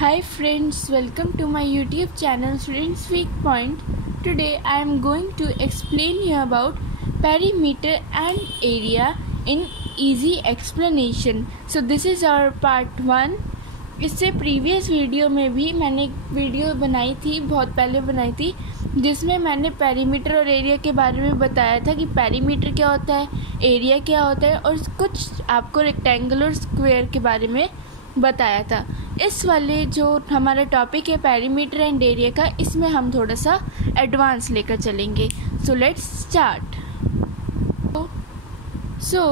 Hi friends, welcome to my YouTube channel Students Weak Point. Today I am going to explain you about perimeter and area in easy explanation. So this is our part 1. इससे previous video में भी मैंने एक video बनाई थी, बहुत पहले बनाई थी, जिसमें मैंने पेरीमीटर और एरिया के बारे में बताया था कि पेरीमीटर क्या होता है, एरिया क्या होता है और कुछ आपको रेक्टेंगल और स्क्वायर के बारे में बताया था। इस वाले जो हमारा टॉपिक है पेरीमीटर एंड एरिया का, इसमें हम थोड़ा सा एडवांस लेकर चलेंगे। So let's start. So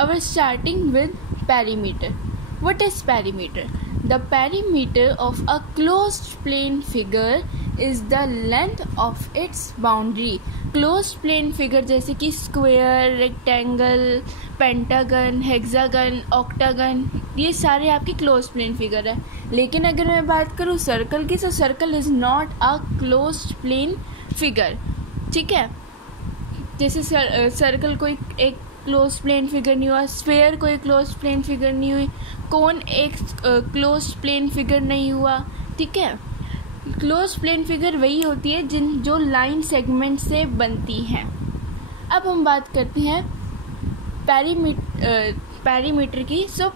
our starting with perimeter. What is perimeter? The perimeter of a closed plane figure is the length of its boundary. Closed plane figure जैसे कि square, rectangle, pentagon, hexagon, octagon, ये सारे आपके close plane figure है। लेकिन अगर मैं बात करूँ सर्कल की, तो circle is not a closed plane figure. ठीक है, जैसे सर्कल कोई एक क्लोज प्लेन फिगर नहीं हुआ, स्फेयर कोई क्लोज प्लेन फिगर नहीं हुई, कोन एक क्लोज प्लेन फिगर नहीं हुआ। ठीक है, क्लोज प्लेन फिगर वही होती है जो लाइन सेगमेंट से बनती हैं। अब हम बात करते हैं पेरीमीटर की। सो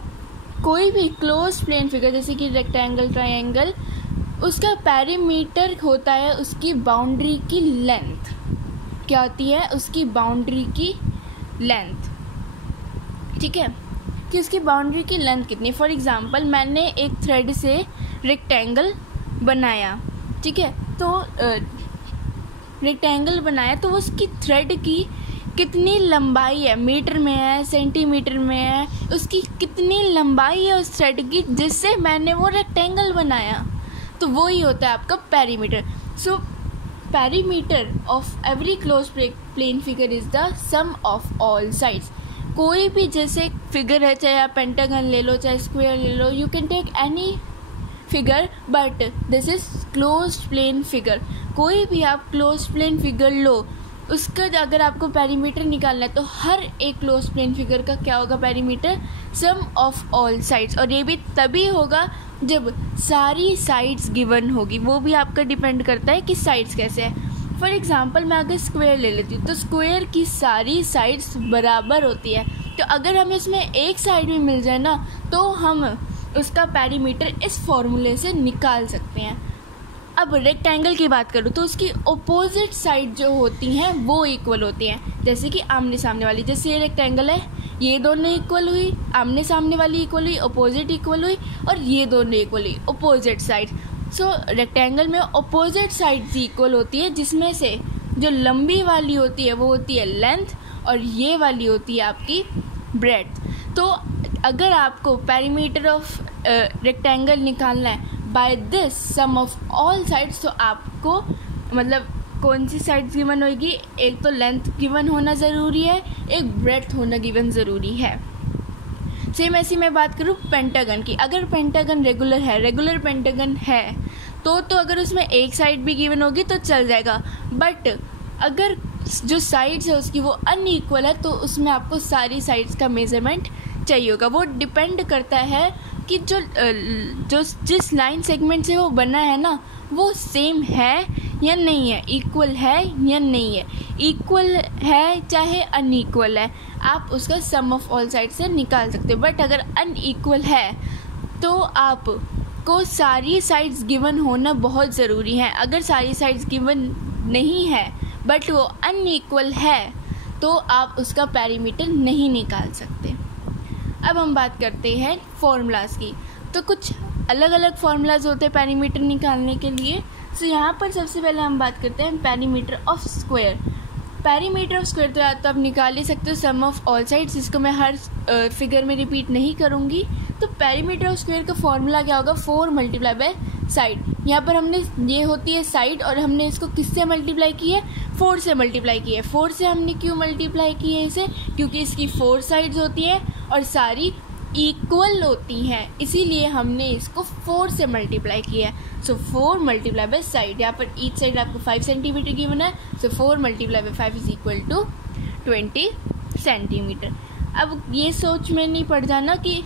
कोई भी क्लोज प्लेन फिगर जैसे कि रेक्टेंगल, ट्रायंगल, उसका पेरीमीटर होता है उसकी बाउंड्री की लेंथ। क्या होती है? उसकी बाउंड्री की लेंथ। ठीक है, कि उसकी बाउंड्री की लेंथ कितनी। फॉर एग्जांपल मैंने एक थ्रेड से रेक्टेंगल बनाया। ठीक है, तो रेक्टेंगल बनाया तो उसकी थ्रेड की कितनी लंबाई है, मीटर में है, सेंटीमीटर में है, उसकी कितनी लंबाई है उस थ्रेड की जिससे मैंने वो रेक्टेंगल बनाया, तो वो ही होता है आपका perimeter. So perimeter of every close plane figure is the sum of all sides. कोई भी जैसे फिगर है, चाहे आप पेंटागन ले लो, चाहे स्क्वायर ले लो, you can take any figure, but this is closed plane figure. कोई भी आप क्लोज प्लेन फिगर लो, उसका अगर आपको पेरीमीटर निकालना है तो हर एक क्लोज प्लेन फिगर का क्या होगा perimeter? Sum of all sides. और ये भी तभी होगा जब सारी साइड्स गिवन होगी। वो भी आपका डिपेंड करता है कि साइड्स कैसे है। फॉर एग्जांपल मैं अगर स्क्वायर ले लेती हूँ तो स्क्वायर की सारी साइड्स बराबर होती है, तो अगर हमें इसमें एक साइड भी मिल जाए ना, तो हम उसका पेरीमीटर इस फॉर्मूले से निकाल सकते हैं। अब रेक्टेंगल की बात करूँ तो उसकी अपोजिट साइड जो होती हैं वो इक्वल होती हैं, जैसे कि आमने सामने वाली। जैसे ये रेक्टेंगल है, ये दोनों इक्वल हुई, आमने सामने वाली इक्वल हुई, अपोजिट इक्वल हुई, और ये दोनों इक्वल हुई, अपोजिट साइड। सो रेक्टेंगल में अपोजिट साइड्स इक्वल होती है, जिसमें से जो लंबी वाली होती है वो होती है लेंथ और ये वाली होती है आपकी ब्रेड्थ। तो अगर आपको पेरीमीटर ऑफ रेक्टेंगल निकालना है by this sum of all sides, तो आपको मतलब कौन सी साइड्स गिवन होगी? एक तो लेंथ गिवन होना ज़रूरी है, एक ब्रेड्थ होना गिवन ज़रूरी है। सेम ऐसी मैं बात करूँ पेंटागन की। अगर पेंटागन रेगुलर पेंटागन है तो अगर उसमें एक साइड भी गिवन होगी तो चल जाएगा, बट अगर जो साइड्स है उसकी वो अनइक्वल है तो उसमें आपको सारी साइड्स का मेजरमेंट चाहिए होगा। वो डिपेंड करता है कि जो जिस लाइन सेगमेंट से वो बना है ना, वो सेम है या नहीं है, इक्वल है या नहीं है। इक्वल है चाहे अनइक्वल है, आप उसका सम ऑफ ऑल साइड से निकाल सकते हो। बट अगर अनइक्वल है तो आपको सारी साइड्स गिवन होना बहुत ज़रूरी है। अगर सारी साइड्स गिवन नहीं है बट वो अनइक्वल है तो आप उसका पेरीमीटर नहीं निकाल सकते। अब हम बात करते हैं फॉर्मूलाज की। तो कुछ अलग अलग फॉर्मूलाज होते हैं पेरीमीटर निकालने के लिए। सो यहाँ पर सबसे पहले हम बात करते हैं perimeter of square. Perimeter of square तो या तो आप निकाल ही सकते हो सम ऑफ ऑल साइड्स, जिसको मैं हर फिगर में रिपीट नहीं करूँगी। तो पेरीमीटर ऑफ स्क्वायर का फॉर्मूला क्या होगा? 4 मल्टीप्लाई बाय साइड। यहाँ पर हमने ये होती है साइड और हमने इसको किससे मल्टीप्लाई की है? 4 से मल्टीप्लाई की है। 4 से हमने क्यों मल्टीप्लाई की है इसे? क्योंकि इसकी 4 साइड्स होती हैं और सारी इक्वल होती हैं, इसीलिए हमने इसको 4 से मल्टीप्लाई किया है। सो 4 मल्टीप्लाई बाय साइड, यहाँ पर ईच साइड आपको 5 सेंटीमीटर गिवन है। So 4 multiply by 5 is equal to 20 centimetre. अब ये सोच में नहीं पड़ जाना कि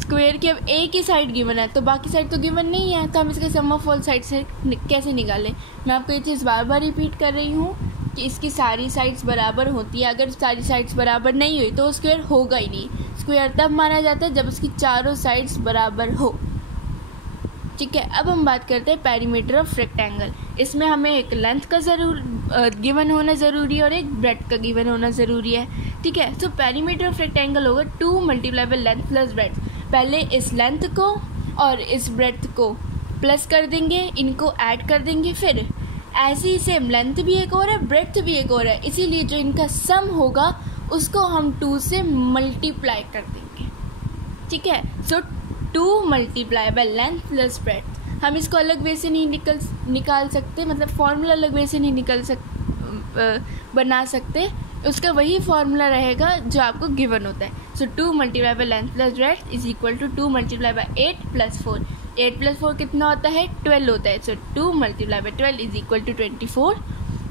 स्क्वायर की अब एक ही साइड गिवन है तो बाकी साइड तो गिवन नहीं है, तो हम इसका सम ऑफ ऑल साइड से कैसे निकालें। मैं आपको ये चीज़ बार बार रिपीट कर रही हूँ कि इसकी सारी साइड्स बराबर होती है। अगर सारी साइड्स बराबर नहीं हुई तो स्क्वायर होगा ही नहीं। स्क्वायर तब माना जाता है जब उसकी चारों साइड्स बराबर हो। ठीक है, अब हम बात करते हैं पेरीमीटर ऑफ रेक्टेंगल। इसमें हमें एक लेंथ का गिवन होना ज़रूरी है और एक ब्रेड्थ का गिवन होना ज़रूरी है। ठीक है, तो पेरीमीटर ऑफ रेक्टेंगल होगा 2 × लेंथ प्लस ब्रेड्थ। पहले इस लेंथ को और इस ब्रेड्थ को प्लस कर देंगे, इनको ऐड कर देंगे, फिर ऐसे ही सेम लेंथ भी एक और है, ब्रेड्थ भी एक और है, इसीलिए जो इनका सम होगा उसको हम 2 से मल्टीप्लाई कर देंगे। ठीक है, सो 2 × लेंथ प्लस ब्रेड्थ। हम इसको अलग वे से नहीं निकाल सकते, मतलब फॉर्मूला अलग वे से नहीं बना सकते। उसका वही फॉर्मूला रहेगा जो आपको गिवन होता है। So 2 × length plus breadth is equal to 2 × 8 + 4। 8 + 4 कितना होता है? 12 होता है। So 2 × 12 is equal to 24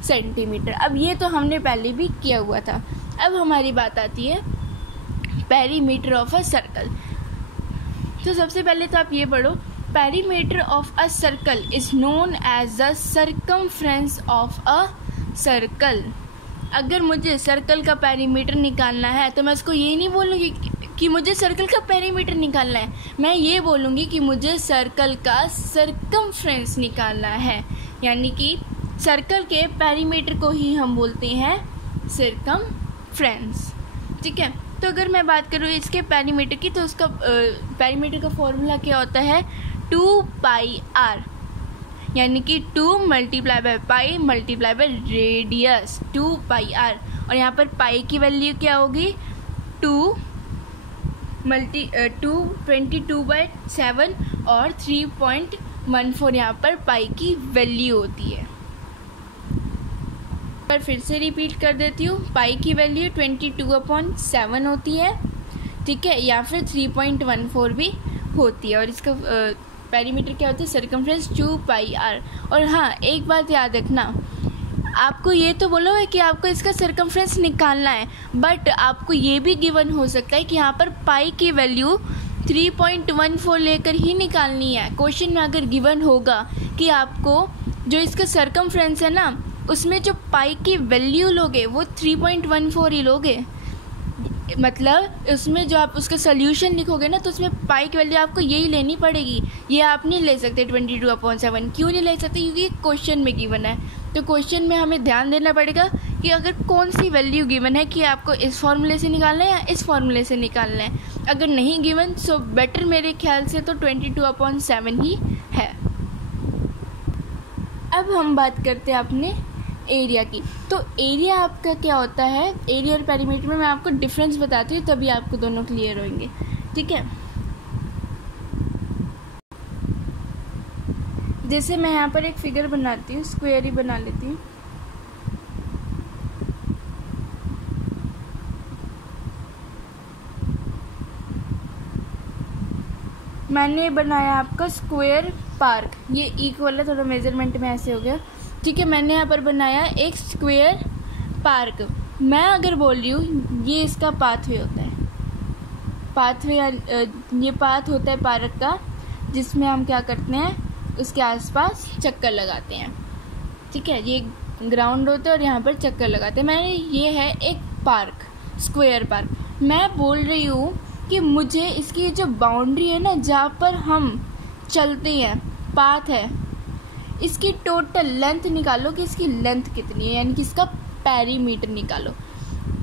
centimetre. अब ये तो हमने पहले भी किया हुआ था। अब हमारी बात आती है पेरीमीटर ऑफ अ सर्कल। तो सबसे पहले तो आप ये पढ़ो, perimeter of a circle is known as the circumference of a circle. अगर मुझे सर्कल का पेरीमीटर निकालना है तो मैं उसको ये नहीं बोलूँगी कि मुझे सर्कल का पेरीमीटर निकालना है, मैं ये बोलूँगी कि मुझे सर्कल का सर्कमफ्रेंस निकालना है। यानी कि सर्कल के पेरीमीटर को ही हम बोलते हैं सर्कमफ्रेंस। ठीक है, तो अगर मैं बात करूँ इसके पेरीमीटर की तो उसका पेरीमीटर का फॉर्मूला क्या होता है? 2πr, यानी कि 2 × पाई × रेडियस 2πr। और यहाँ पर पाई की वैल्यू क्या होगी? 22/7 और 3.14 यहाँ पर पाई की वैल्यू होती है। पर फिर से रिपीट कर देती हूँ, पाई की वैल्यू 22/7 होती है। ठीक है, या फिर 3.14 भी होती है। और इसका पेरीमीटर क्या होता है? Circumference 2πr। और हाँ, एक बात याद रखना, आपको ये तो बोलो है कि आपको इसका सर्कमफ्रेंस निकालना है, बट आपको ये भी गिवन हो सकता है कि यहाँ पर पाई की वैल्यू 3.14 लेकर ही निकालनी है। क्वेश्चन में अगर गिवन होगा कि आपको जो इसका सर्कमफ्रेंस है ना, उसमें जो पाई की वैल्यू लोगे वो 3.14 ही लोगे। मतलब उसमें जो आप उसका सोल्यूशन लिखोगे ना, तो उसमें पाई की वैल्यू आपको यही लेनी पड़ेगी। ये आप नहीं ले सकते 22/7। क्यों नहीं ले सकते? क्योंकि क्वेश्चन में गिवन है। तो क्वेश्चन में हमें ध्यान देना पड़ेगा कि अगर कौन सी वैल्यू गिवन है कि आपको इस फॉर्मूले से निकालना है या इस फॉर्मूले से निकालना है। अगर नहीं गिवन सो बेटर मेरे ख्याल से तो 22/7 ही है। अब हम बात करते हैं अपने एरिया की। तो एरिया आपका क्या होता है? एरिया और पेरीमीटर में मैं आपको डिफरेंस बताती हूँ, तभी आपको दोनों क्लियर होंगे। ठीक है, जैसे मैं यहाँ पर एक फिगर बनाती हूँ, स्क्वायर ही बना लेती हूँ। मैंने बनाया आपका स्क्वायर पार्क। ये इक्वल है, थोड़ा मेजरमेंट में ऐसे हो गया। ठीक है, मैंने यहाँ पर बनाया एक स्क्वायर पार्क। मैं अगर बोल रही हूँ ये इसका पाथवे होता है, पाथवे ये पाथ होता है पार्क का, जिसमें हम क्या करते हैं, उसके आसपास चक्कर लगाते हैं। ठीक है, ये ग्राउंड होता है और यहाँ पर चक्कर लगाते हैं। मैंने ये है एक पार्क, स्क्वायर पार्क। मैं बोल रही हूँ कि मुझे इसकी जो बाउंड्री है ना, जहाँ पर हम चलते हैं, पाथ है, इसकी टोटल लेंथ निकालो कि इसकी लेंथ कितनी है, यानी कि इसका पेरीमीटर निकालो।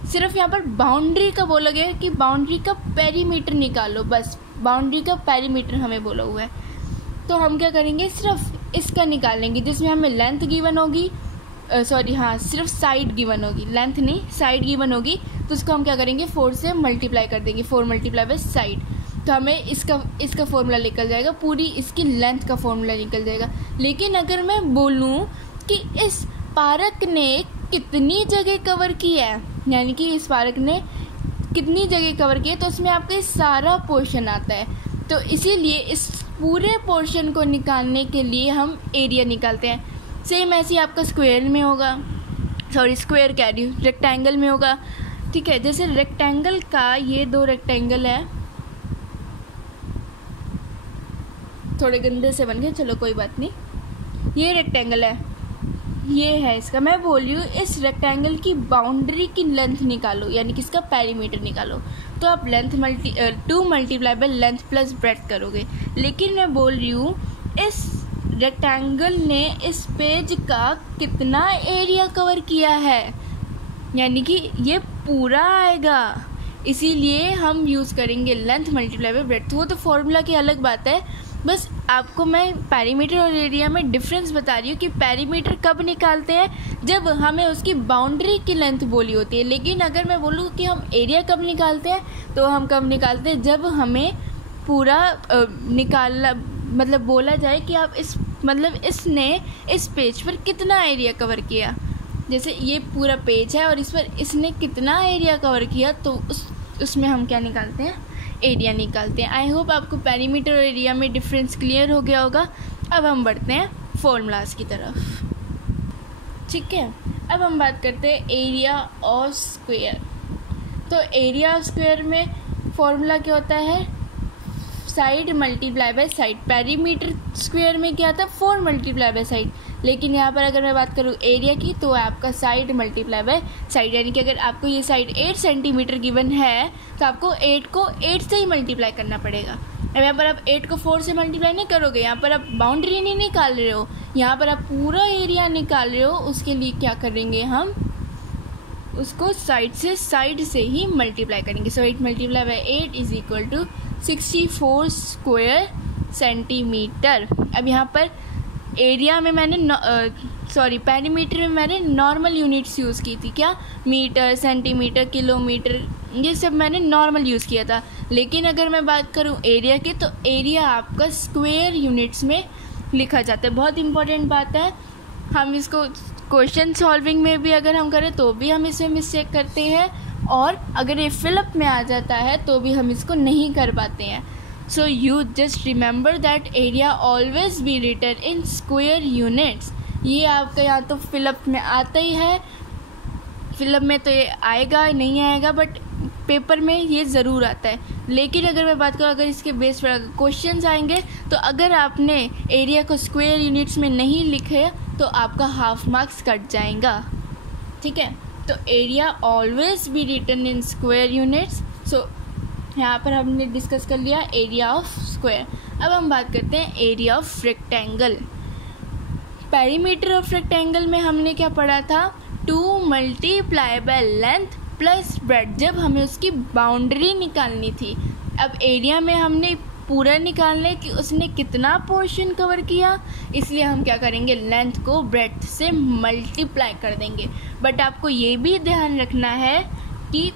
सिर्फ यहाँ पर बाउंड्री का बोला गया है कि बाउंड्री का पेरीमीटर निकालो, बस बाउंड्री का पेरीमीटर हमें बोला हुआ है। तो हम क्या करेंगे, सिर्फ इसका निकालेंगे, जिसमें हमें लेंथ गिवन होगी, सिर्फ साइड गिवन होगी, लेंथ नहीं, साइड गिवन होगी। तो उसको हम क्या करेंगे, 4 से मल्टीप्लाई कर देंगे, 4 × साइड। तो हमें इसका फॉर्मूला निकल जाएगा, पूरी इसकी लेंथ का फॉर्मूला निकल जाएगा। लेकिन अगर मैं बोलूँ कि इस पार्क ने कितनी जगह कवर की है, यानी कि इस पार्क ने कितनी जगह कवर की है, तो उसमें आपका सारा पोर्शन आता है। तो इसीलिए इस पूरे पोर्शन को निकालने के लिए हम एरिया निकालते हैं। सेम ऐसे ही आपका स्क्वायर में होगा, स्क्वायर कह रही हूँ, रेक्टेंगल में होगा। ठीक है, जैसे रेक्टेंगल का ये 2 रेक्टेंगल है, थोड़े गंदे से बन गए, चलो कोई बात नहीं। ये रेक्टेंगल है, ये है इसका, मैं बोल रही हूँ इस रेक्टेंगल की बाउंड्री की लेंथ निकालो, यानी कि इसका पेरीमीटर निकालो। तो आप length 2 multiply by length plus breadth करोगे। लेकिन मैं बोल रही हूँ इस रेक्टेंगल ने इस पेज का कितना एरिया कवर किया है, यानी कि ये पूरा आएगा, इसीलिए हम यूज़ करेंगे लेंथ मल्टीप्लाई बाय ब्रेड्थ। वो तो फॉर्मूला की अलग बात है, बस आपको मैं पेरीमीटर और एरिया में डिफरेंस बता रही हूँ कि पेरीमीटर कब निकालते हैं, जब हमें उसकी बाउंड्री की लेंथ बोली होती है। लेकिन अगर मैं बोलूँ कि हम एरिया कब निकालते हैं, तो हम कब निकालते हैं, जब हमें पूरा निकालना, मतलब बोला जाए कि आप इसने इस पेज पर कितना एरिया कवर किया। जैसे ये पूरा पेज है और इस पर इसने कितना एरिया कवर किया, तो उसमें हम क्या निकालते हैं, एरिया निकालते हैं। आई होप आपको पेरीमीटर और एरिया में डिफरेंस क्लियर हो गया होगा। अब हम बढ़ते हैं फॉर्मूलाज की तरफ, ठीक है। अब हम बात करते हैं एरिया ऑफ स्क्वायर। तो एरिया ऑफ स्क्वायर में फॉर्मूला क्या होता है, side multiply by side. Perimeter square में क्या था, 4 मल्टीप्लाई बाय साइड। लेकिन यहाँ पर अगर मैं बात करूँ एरिया की, तो आपका साइड मल्टीप्लाई बाय साइड, यानी कि अगर आपको ये साइड 8 सेंटीमीटर गिवन है, तो आपको 8 को 8 से ही मल्टीप्लाई करना पड़ेगा। अब यहाँ पर आप 8 को 4 से मल्टीप्लाई नहीं करोगे, यहाँ पर आप बाउंड्री नहीं निकाल रहे हो, यहाँ पर आप पूरा एरिया निकाल रहे हो। उसके लिए क्या करेंगे, हम उसको साइड से ही मल्टीप्लाई करेंगे। So 8 multiply by 8 is equal to 64 square centimetre. अब यहाँ पर एरिया में मैंने पेरीमीटर में मैंने नॉर्मल यूनिट्स यूज़ की थी, क्या, मीटर, सेंटीमीटर, किलोमीटर, ये सब मैंने नॉर्मल यूज़ किया था। लेकिन अगर मैं बात करूँ एरिया की, तो एरिया आपका स्क्वायर यूनिट्स में लिखा जाता है। बहुत इंपॉर्टेंट बात है, हम इसको क्वेश्चन सॉल्विंग में भी अगर हम करें तो भी हम इसमें मिस्टेक करते हैं, और अगर ये फिलअप में आ जाता है तो भी हम इसको नहीं कर पाते हैं। So you just remember that area always be written in square units. ये आपका यहाँ तो फिलअप में आता ही है, फिलअप में तो ये आएगा नहीं आएगा, बट पेपर में ये ज़रूर आता है। लेकिन अगर मैं बात करूँ, अगर इसके बेस पर क्वेश्चंस आएंगे, तो अगर आपने एरिया को स्क्वायर यूनिट्स में नहीं लिखे तो आपका हाफ मार्क्स कट जाएगा, ठीक है। तो area always be written in square units. So यहाँ पर हमने डिस्कस कर लिया एरिया ऑफ स्क्वायर। अब हम बात करते हैं area of rectangle. Perimeter of rectangle में हमने क्या पढ़ा था, 2 multiply by length plus breadth, जब हमें उसकी बाउंड्री निकालनी थी। अब एरिया में हमने पूरा निकालना है कि उसने कितना पोर्शन कवर किया, इसलिए हम क्या करेंगे, लेंथ को ब्रेड्थ से मल्टीप्लाई कर देंगे। बट आपको ये भी ध्यान रखना है कि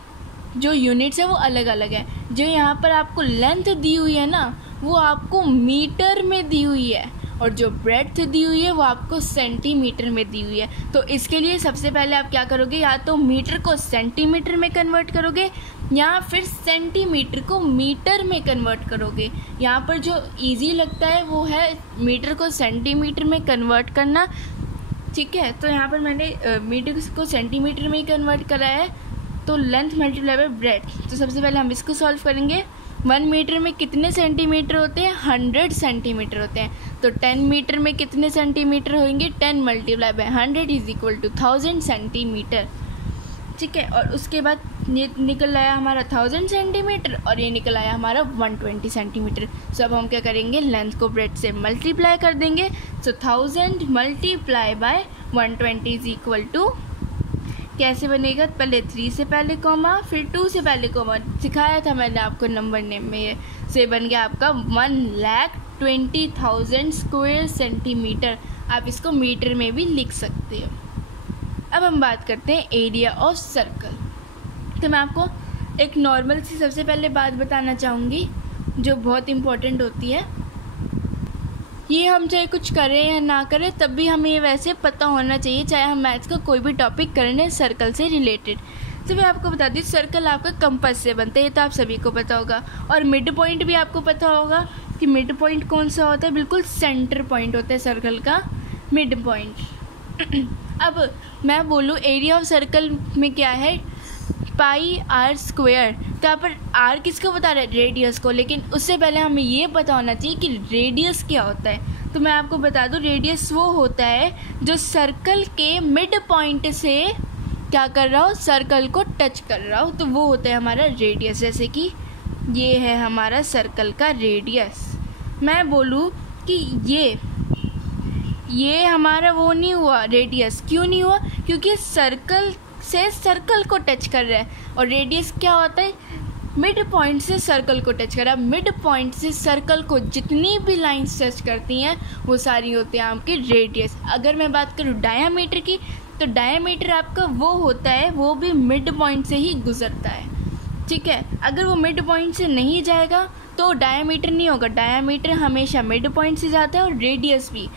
जो यूनिट्स है वो अलग अलग है। जो यहाँ पर आपको लेंथ दी हुई है ना, वो आपको मीटर में दी हुई है, और जो ब्रेड्थ दी हुई है वो आपको सेंटीमीटर में दी हुई है। तो इसके लिए सबसे पहले आप क्या करोगे, या तो मीटर को सेंटीमीटर में कन्वर्ट करोगे, या फिर सेंटीमीटर को मीटर में कन्वर्ट करोगे। यहाँ पर जो इजी लगता है वो है मीटर को सेंटीमीटर में कन्वर्ट करना, ठीक है। तो यहाँ पर मैंने मीटर को सेंटीमीटर में ही कन्वर्ट करा है। तो लेंथ मल्टीप्लाई बाय ब्रेड्थ, तो सबसे पहले हम इसको सॉल्व करेंगे। 1 मीटर में कितने सेंटीमीटर होते हैं, 100 सेंटीमीटर होते हैं। तो 10 मीटर में कितने सेंटीमीटर होंगे, 10 multiply by 100 is equal to 1000 centimetre, ठीक है। और उसके बाद ये निकल आया हमारा 1000 सेंटीमीटर, और ये निकल आया हमारा 120 सेंटीमीटर। सो अब हम क्या करेंगे, लेंथ को ब्रेड्थ से मल्टीप्लाई कर देंगे। So 1000 multiply by 120 is equal to, कैसे बनेगा, पहले 3 से पहले कॉमा, फिर 2 से पहले कॉमा, सिखाया था मैंने आपको नंबर नेम में। से बन गया आपका 1,20,000 स्क्वायर सेंटीमीटर। आप इसको मीटर में भी लिख सकते हो। अब हम बात करते हैं एरिया ऑफ सर्कल। तो मैं आपको एक नॉर्मल सी सबसे पहले बात बताना चाहूँगी जो बहुत इम्पोर्टेंट होती है। ये हम चाहे कुछ करें या ना करें, तब भी हमें ये वैसे पता होना चाहिए, चाहे हम मैथ्स का कोई भी टॉपिक करें सर्कल से रिलेटेड। तो मैं आपको बता दूँ, सर्कल आपका कंपास से बनते हैं, तो आप सभी को पता होगा। और मिड पॉइंट भी आपको पता होगा कि मिड पॉइंट कौन सा होता है, बिल्कुल सेंटर पॉइंट होता है सर्कल का मिड पॉइंट। अब मैं बोलूँ एरिया ऑफ सर्कल में क्या है, पाई आर स्क्वायर तो यहाँ पर आर किसको बता रहे हैं, रेडियस को। लेकिन उससे पहले हमें ये पता होना चाहिए कि रेडियस क्या होता है। तो मैं आपको बता दूं, रेडियस वो होता है जो सर्कल के मिड पॉइंट से क्या कर रहा हो, सर्कल को टच कर रहा हो, तो वो होता है हमारा रेडियस। जैसे कि ये है हमारा सर्कल का रेडियस। मैं बोलूँ कि ये हमारा वो नहीं हुआ रेडियस, क्यों नहीं हुआ, क्योंकि सर्कल से सर्कल को टच कर रहा है। और रेडियस क्या होता है, मिड पॉइंट से सर्कल को टच कर रहा है। मिड पॉइंट से सर्कल को जितनी भी लाइंस टच करती हैं वो सारी होती हैं आपकी रेडियस। अगर मैं बात करूँ डायामीटर की, तो डायामीटर आपका वो होता है, वो भी मिड पॉइंट से ही गुजरता है, ठीक है। अगर वो मिड पॉइंट से नहीं जाएगा तो डायामीटर नहीं होगा। डायामीटर हमेशा मिड पॉइंट से जाता है और रेडियस भी।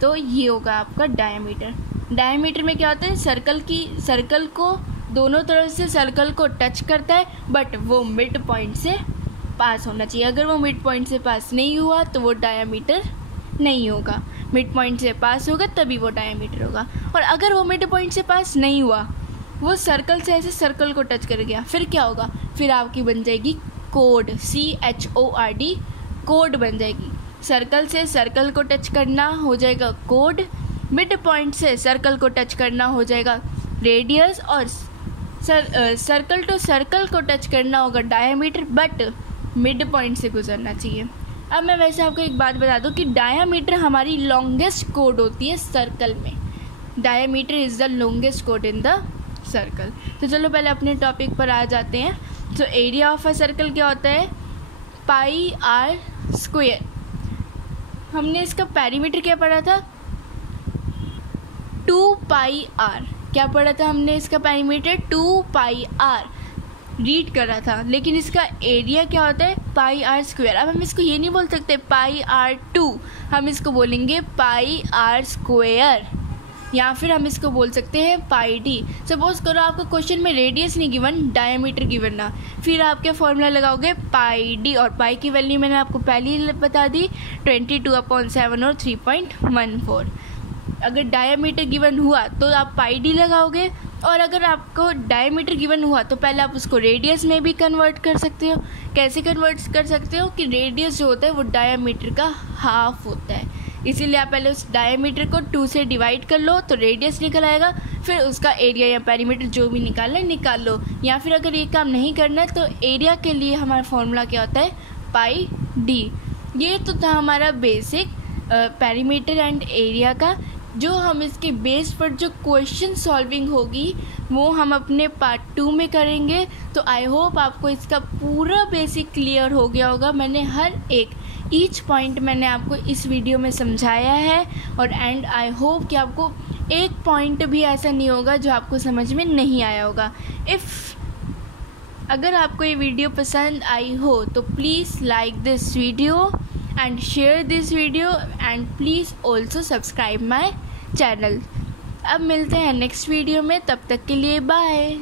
तो ये होगा आपका डायामीटर। डायामीटर में क्या होता है, सर्कल को दोनों तरफ से सर्कल को टच करता है, बट वो मिड पॉइंट से पास होना चाहिए। अगर वो मिड पॉइंट से पास नहीं हुआ तो वो डायामीटर नहीं होगा। मिड पॉइंट से पास होगा तभी वो डायामीटर होगा। और अगर वो मिड पॉइंट से पास नहीं हुआ, वो सर्कल से ऐसे सर्कल को टच कर गया, फिर क्या होगा, फिर आपकी बन जाएगी कोड, CHORD, कोड बन जाएगी। सर्कल से सर्कल को टच करना हो जाएगा कोड, मिड पॉइंट से सर्कल को टच करना हो जाएगा रेडियस, और सर्कल टू सर्कल को टच करना होगा डायामीटर, बट मिड पॉइंट से गुजरना चाहिए। अब मैं वैसे आपको एक बात बता दूं कि डायामीटर हमारी लॉन्गेस्ट कोड होती है सर्कल में। Diameter is the longest code in the circle. तो चलो पहले अपने टॉपिक पर आ जाते हैं। तो एरिया ऑफ अ सर्कल क्या होता है, πr²। हमने इसका पेरीमीटर क्या पढ़ा था, 2πr। क्या पढ़ा था हमने इसका पेरीमीटर, 2πr रीड करा था। लेकिन इसका एरिया क्या होता है, πr²। अब हम इसको ये नहीं बोल सकते πr2, हम इसको बोलेंगे πr², या फिर हम इसको बोल सकते हैं πd। सपोज करो आपको क्वेश्चन में रेडियस नहीं गिवन, डायमीटर गिवन ना, फिर आप क्या फॉर्मूला लगाओगे, πd। और पाई की वैल्यू मैंने आपको पहले ही बता दी, 22/7 और 3.14। अगर डायमीटर गिवन हुआ तो आप πd लगाओगे, और अगर आपको डायमीटर गिवन हुआ तो पहले आप उसको रेडियस में भी कन्वर्ट कर सकते हो। कैसे कन्वर्ट कर सकते हो कि रेडियस जो होता है वो डायमीटर का हाफ होता है, इसीलिए आप पहले उस डायमीटर को 2 से डिवाइड कर लो तो रेडियस निकल आएगा, फिर उसका एरिया या पेरीमीटर जो भी निकालना है निकाल लो। या फिर अगर ये काम नहीं करना है तो एरिया के लिए हमारा फॉर्मूला क्या होता है, πd। ये तो था हमारा बेसिक पेरीमीटर एंड एरिया का। जो हम इसके बेस पर जो क्वेश्चन सॉल्विंग होगी वो हम अपने पार्ट 2 में करेंगे। तो आई होप आपको इसका पूरा बेसिक क्लियर हो गया होगा। मैंने हर ईच पॉइंट मैंने आपको इस वीडियो में समझाया है, और एंड आई होप कि आपको एक पॉइंट भी ऐसा नहीं होगा जो आपको समझ में नहीं आया होगा। अगर आपको ये वीडियो पसंद आई हो तो please like this video and share this video and please also subscribe my channel। अब मिलते हैं नेक्स्ट वीडियो में, तब तक के लिए बाय।